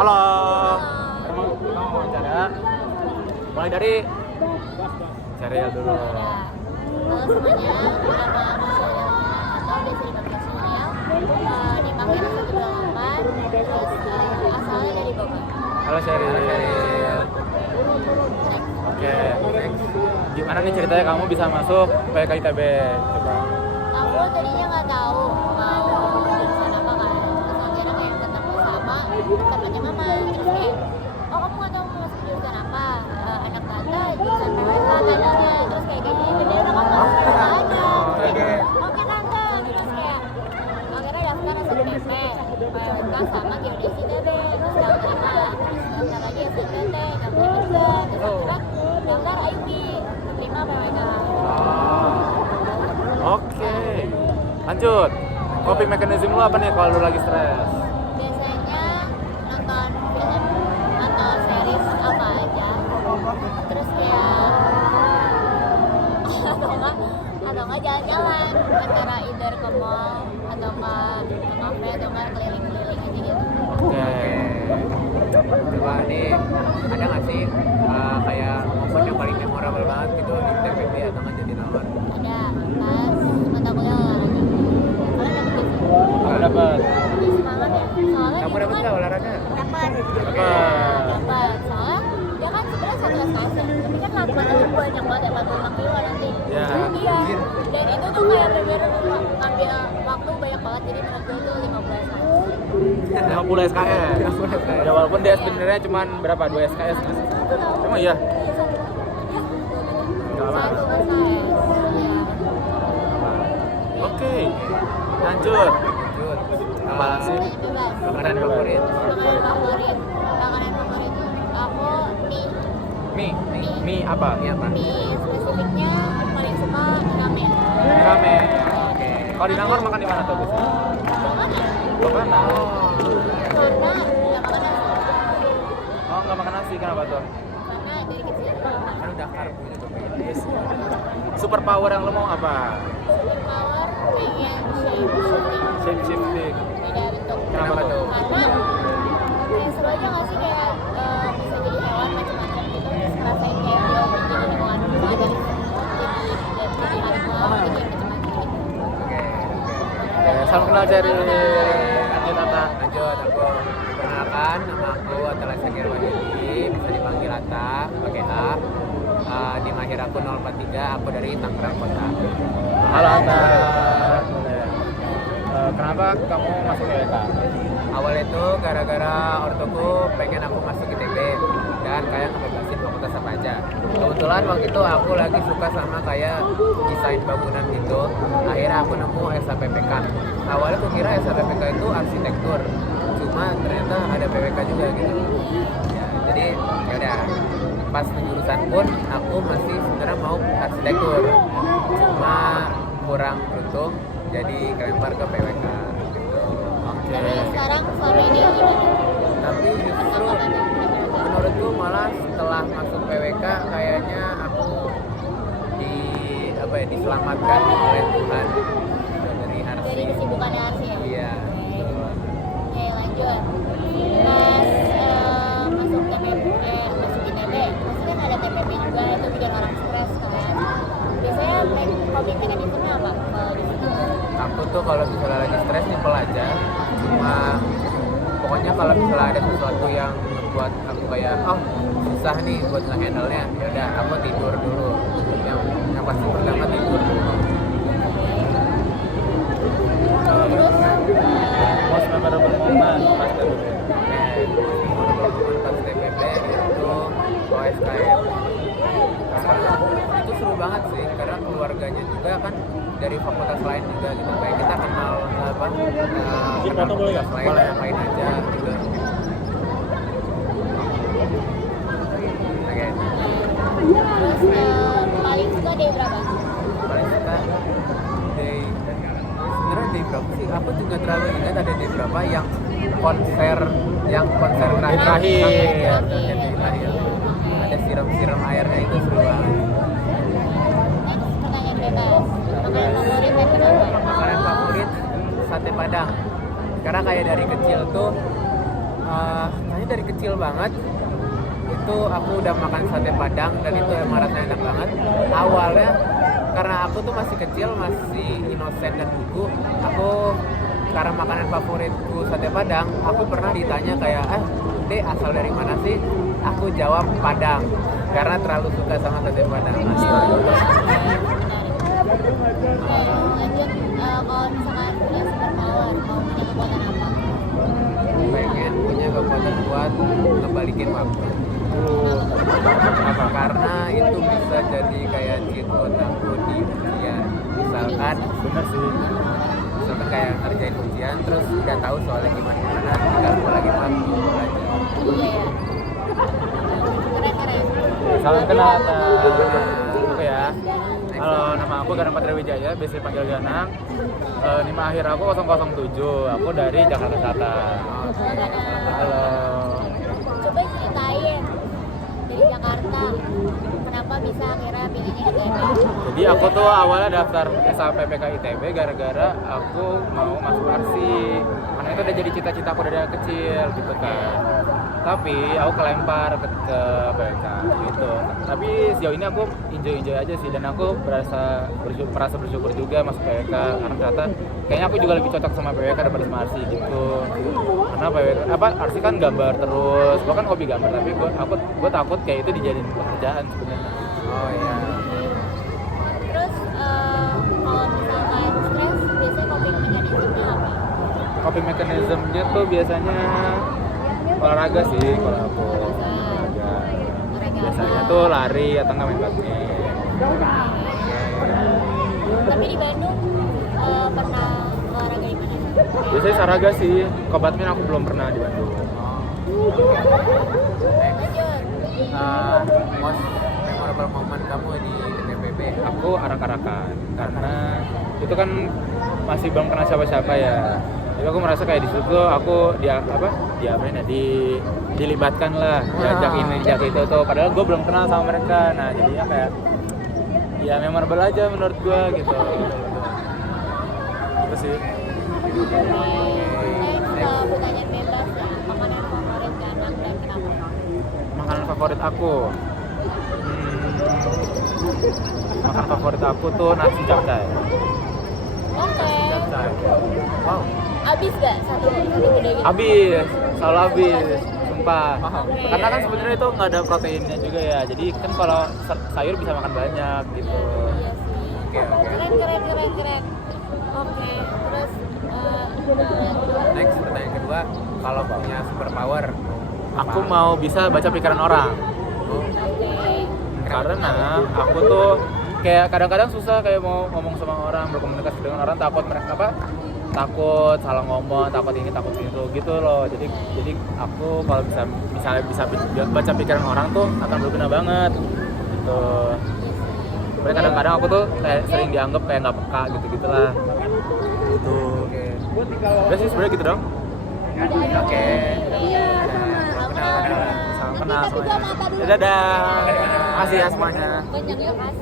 Halo. Emang kita mau wawancara. Mulai dari serial dulu. Halo semuanya, nama aku Sheryl atau biasa dipanggil Sheryl. Dipanggil 128, terus asalnya dari Bogor. Halo Sheryl. Oke. Gimana nih ceritanya kamu bisa masuk PK ITB? Coba. Aku tadinya nggak tahu mau jurusan apa kan, terus akhirnya kayak ketemu sama temannya mama, terus kayak, oh kamu nggak tahu mau masuk jurusan apa? Anak tante jurusan PWK katanya, terus kayak gini, bener udah kamu masuk juga aja. Oke tante, terus kayak akhirnya daftar SNPTN, PWK sama geodesi ITB, terus nggak terima, terus daftar lagi SNPTN, nggak terima juga, terus akhirnya daftar IT, terima PWK. Oke. Lanjut. Coping mechanism lu apa nih kalau lu lagi stres? Biasanya nonton film atau series apa aja, terus kayak atau nggak jalan-jalan antara either ke mall atau ke kafe atau nggak keliling-keliling aja gitu. Oke. Coba nih, ada nggak sih kayak momen yang paling memorable banget gitu di TPB atau nggak jadi nomor? Ada pas mata kuliah olahraga. Kalian dapet gak sih? Aku dapat. Ih, semangat ya. Soalnya Kamu itu dapat kan nggak olahraga? dapat. Dapat. Soalnya dia kan sebenarnya satu SKS ya, tapi kan lakukan itu banyak banget ya, 46 kilo nanti. Ya. Iya. Dan itu tuh kayak bener-bener ngambil waktu banyak banget, jadi menurut gue itu 50 SKS. 50 SKS. Ya walaupun dia sebenarnya cuma berapa? 2 SKS nggak sih? Satu tau. Emang iya? Iya, satu. Iya, Nggak apa. satu SKS. Iya. Oke. Lanjut. Lanjut. Apa sih? Tanya bebas. Makanan favorit? Makanan favorit aku mie. Mie apa? Ini apa? Mie spesifiknya paling suka ramen. Ramen. Oke. Kalau di Nangor makan di mana tuh biasanya? Makanan Bagaimana? karena nggak makan nasi. Oh, nggak makan nasi, kenapa tuh? Karena dari kecil Kan udah karbo gitu. Yes. Super power yang lo mau apa? superpower pengen shifting Shape shifting. beda bentuk. Kenapa tuh? Karena kayak seru aja nggak sih, kayak bisa jadi hewan macam-macam gitu, terus ngerasain kayak dia jadi hewan bisa dari jadi animal jadi macam-macam gitu. Oke. Salam kenal dari Lanjut Tata. Lanjut, aku perkenalkan, nama aku Atala Syakir Wahyudi, bisa dipanggil Atta, pakai A. Di mahir aku 043, aku dari Tangerang Kota. Halo Ata. Kenapa kamu masuk PWK? Awal itu gara-gara ortuku pengen aku masuk ITB dan kayak ngebebasin fakultas apa aja. Kebetulan waktu itu aku lagi suka sama kayak desain bangunan gitu. Akhirnya aku nemu SHPPK. Awalnya aku kira SHPPK itu arsitektur, cuma ternyata ada PWK juga gitu. Ya, jadi ya udah. Pas jurusan pun aku masih sebenarnya mau arsitektur, cuma kurang beruntung jadi kelempar ke PWK gitu. Oke. Tapi sekarang selama ini gimana? Tapi justru menurutku malah setelah masuk PWK kayaknya aku diselamatkan oleh Tuhan dari Arsi. Dari kesibukannya Arsi ya? Iya. Oke, lanjut. Pas masuk TPB, masuk ITB, pasti kan ada TPB juga, itu bikin orang stres kan. Biasanya coping mechanism-nya apa kalau di situ? Aku tuh kalau misalnya lagi stres simpel aja, cuma pokoknya kalau misalnya ada sesuatu yang buat aku kayak susah nih buat nge-handle-nya, ya udah aku tidur dulu. Yang pasti pertama tidur dulu. Terus Most memorable moment pas PWK. Pas TPB itu OSKM. Karena itu seru banget sih, karena keluarganya juga kan dari fakultas lain juga gitu, kayak kita kenal kenal fakultas lain aja gitu. Oke. terus paling suka day berapa? Paling suka day, sebenarnya day berapa sih? Aku juga terlalu ingat ada day berapa yang konser terakhir. Ada siram airnya, itu seru banget. Next, pertanyaan bebas. Makanan favorit dan kenapa? Makanan favorit sate Padang, karena kayak dari kecil tuh Kayaknya dari kecil banget itu aku udah makan sate Padang dan itu emang rasanya enak banget. Awalnya karena aku tuh masih kecil, masih inosen dan lugu, karena makanan favoritku sate Padang, aku pernah ditanya kayak, Dek asal dari mana sih? Aku jawab Padang karena terlalu suka sama sate Padang. Lanjut, kalau misalkan punya superpower, mau punya kekuatan apa? Pengen punya kekuatan buat ngebalikin waktu. Apa? Karena itu bisa jadi kayak cheat code aku di ujian. Misalkan kayak ngerjain ujian terus nggak tahu soalnya gimana, tinggal mau lagi waktu belajar. Iya ya. Keren. Salam kenal oke ya. Halo, nama aku Ganang Patria Wijaya, biasa dipanggil Ganang. Nama akhir aku 007, aku dari Jakarta Selatan. Halo. Coba ceritain dari Jakarta, kenapa bisa akhirnya pilihnya ITB? Jadi aku tuh awalnya daftar SNMPTN ITB gara-gara aku mau masuk ARSI. Karena itu udah jadi cita-cita aku dari kecil gitu kan. Tapi aku kelempar ke PK gitu. Tapi sejauh ini aku enjoy aja sih, dan aku merasa bersyukur juga masuk PK karena ternyata kayaknya aku juga lebih cocok sama PK daripada sama ARSI gitu. Karena ARSI kan gambar terus, gua kan hobi gambar, tapi gua takut kayak itu dijadiin pekerjaan sebenarnya. Oh iya. Terus kalau misalkan stres, biasanya coping mechanism-nya apa? Coping mechanism-nya tuh biasanya olahraga sih kalau aku. Olahraga. Biasanya tuh lari atau nggak main badminton. Tapi di Bandung pernah olahraga di mana? Biasanya olahraga sih. Ke badminton aku belum pernah di Bandung. Lanjut. Most memorable moment kamu di DPPB? Aku arak-arakan karena itu kan masih belum kenal siapa-siapa ya. Jadi aku merasa kayak di situ aku dilibatkan lah, diajak ini, diajak itu tuh. Padahal gue belum kenal sama mereka. Nah jadinya kayak ya memorable aja menurut gue gitu. Itu sih. Next, pertanyaan bebas ya. Makanan favorit Ganang dan kenapa? Makanan favorit aku. Makanan favorit aku tuh nasi capcay. Oke. Capcay. Wow. Abis gak satu gede gitu? Habis, selalu habis, sumpah. Oke. Karena kan sebenarnya itu nggak ada proteinnya juga ya. Jadi kan kalau sayur bisa makan banyak gitu. Iya sih. Keren. Oke. Terus Next, pertanyaan kedua, kalau punya superpower, Aku mau bisa baca pikiran orang. oke. Karena aku tuh kayak kadang-kadang susah kayak mau ngomong sama orang, berkomunikasi dengan orang, takut salah ngomong, takut ini takut itu gitu loh. Jadi aku kalau bisa baca pikiran orang tuh akan berguna banget gitu. Tapi kadang-kadang aku tuh kayak sering dianggap kayak nggak peka gitu-gitulah gitu. Udah sih sebenarnya gitu dong. Oke. Iya. Salam kenal semuanya. Dadah. Makasih ya semuanya. Banyak ya, Mas.